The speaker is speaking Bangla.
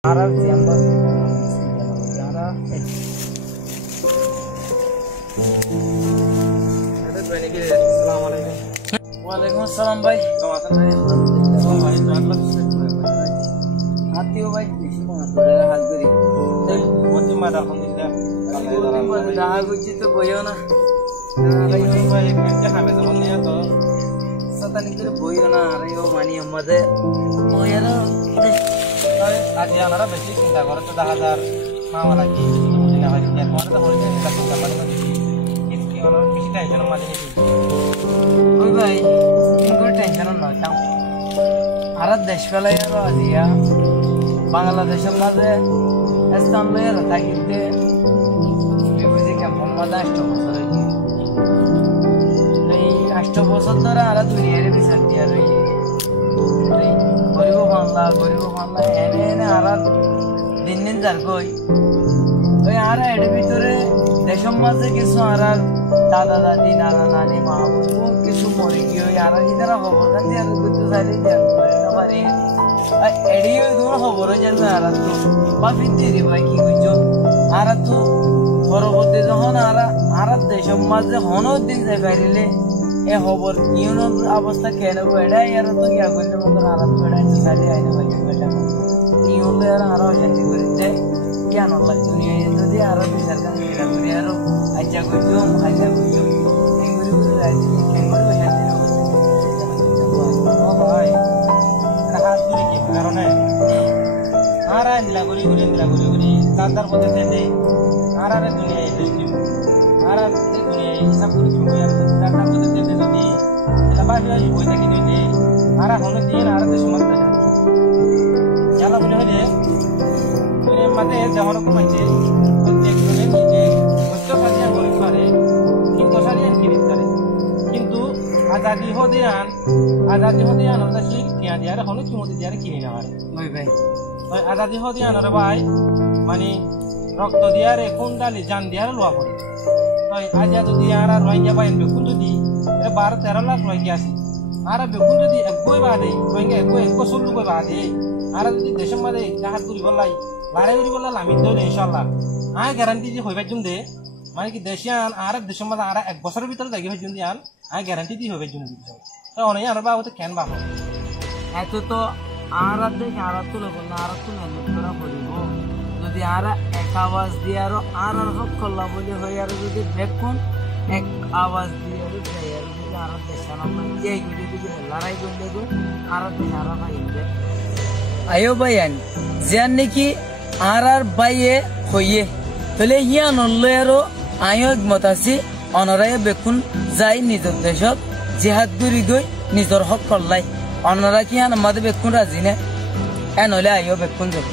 Arab siapa? Arab. Waalaikumsalam भाई. Hati भाई. Sudah haziri. Mesti mana alhamdulillah. Mesti dah guci tu boyo na. Guci भाई kerja kami tu ni tu. Satan itu boyo na. Rayo mani amat. Boyo na. Aja anak besi kita korang tu dah hazar. Mau lagi. Mungkin nak lagi. Kalau tu hari ni kita kita balik lagi. Ini kalau besi dah jangan mati ni. ओए भाई इनको टेंशन ना लो भारत देश वाला यार आजिया बांग्लादेश माजे स्थान ले रहा किंतु विभूति के मोहम्मद अष्टोपसर नहीं अष्टोपसर तो रहा दुनिया रे भी सकती है रही गरीबों बांग्ला ऐने आरा दिन दिन जर कोई तो यार ऐड भी तो रे देशों माजे किसो आरा दादा दादी नाना नानी माँ वो किसु मोरी कियो यार इधर खबर कर दिया कुछ तो सारी दिया ना बारी एडियो दूर खबर जन में आरा तो बाफी तेरी भाई की कुछ जो आरा तो बरोबर जो हो ना आरा देशों में जो होनो दिन से पहले ये खबर यूनो अवस्था कहने को एडा यार तो क्या करते मगर आरा तो एडा तो सारी आए ना भाई बेटा यूनो यार आरा शांति करते क्या ना लग दुनिया ये तो दिया आरा भी सरकार की दुनिया रो aja gujung engguri guru lagi engguri bahasa oh boy rahat guri ki karone ara nilaguri tandar bote tete ara re dunia industri ara dunia hisab guri ki yar tandar bote tete nodi laba dia bote ki nodi ara hono din ara de sumat jala bole hole dunia mate jahon ko manche प्रत्येक जने नीचे बच्चों का ध्यान बोल पारे किंतु सारी हैं किरित करे किंतु आजादी हो दिया ना तो शीख क्या दिया रे होने क्यों दिया रे किन्हीं ना वाले भाई भाई आजादी हो दिया ना रे भाई मानी रक्त दिया रे खून डाली जान दिया रे लुआ पड़े भाई आजादी दिया रे रोहिंग्या भाई बेकुन जो दी रे 12-13 लाख रोहिंग्या सी आरा बेकुन जो दी कोई बात नहीं रोहिंग्या कोई सुल्लू कोई बात नहीं आरा जो देश में दे जहाँ दूरी बोलाई लारे दूरी बोला लामित दो इंशाल्लाह आय ग्यारंटी जी होइबा जुंदे माने कि देशियान आरा देश में आरा एक बছর ভিতর জায়গা হই जुंदी आन आय ग्यारंटी दी होइबा जुंदी तो অনেক আর বাবু তো কেন বাবু এত তো আরা দেশ আরা তো লোক না আরা তো মেহনত করা পড়িব যদি আরা এক আওয়াজ দি আর আরার হক কল্লা বলি হই আর যদি দেখুন এক আওয়াজ দি আর যাই আর যদি আরা দেশান আমরা এই গুলি যদি লড়াই করলে গো আরা দেশ আরা পাইবে আয়ো ভাইয়ান জান নাকি আরার বাইয়ে হইয়ে তলে হিয়া নল্লেরো আয়োগ মতাসি অনরায় বেকুন যাই নিজের দেশত জিহাদ গুরি গই নিজের হক করলাই অনরা কি হান আমাদের বেকুন রাজি নে এ নলে আয়ো বেকুন যাব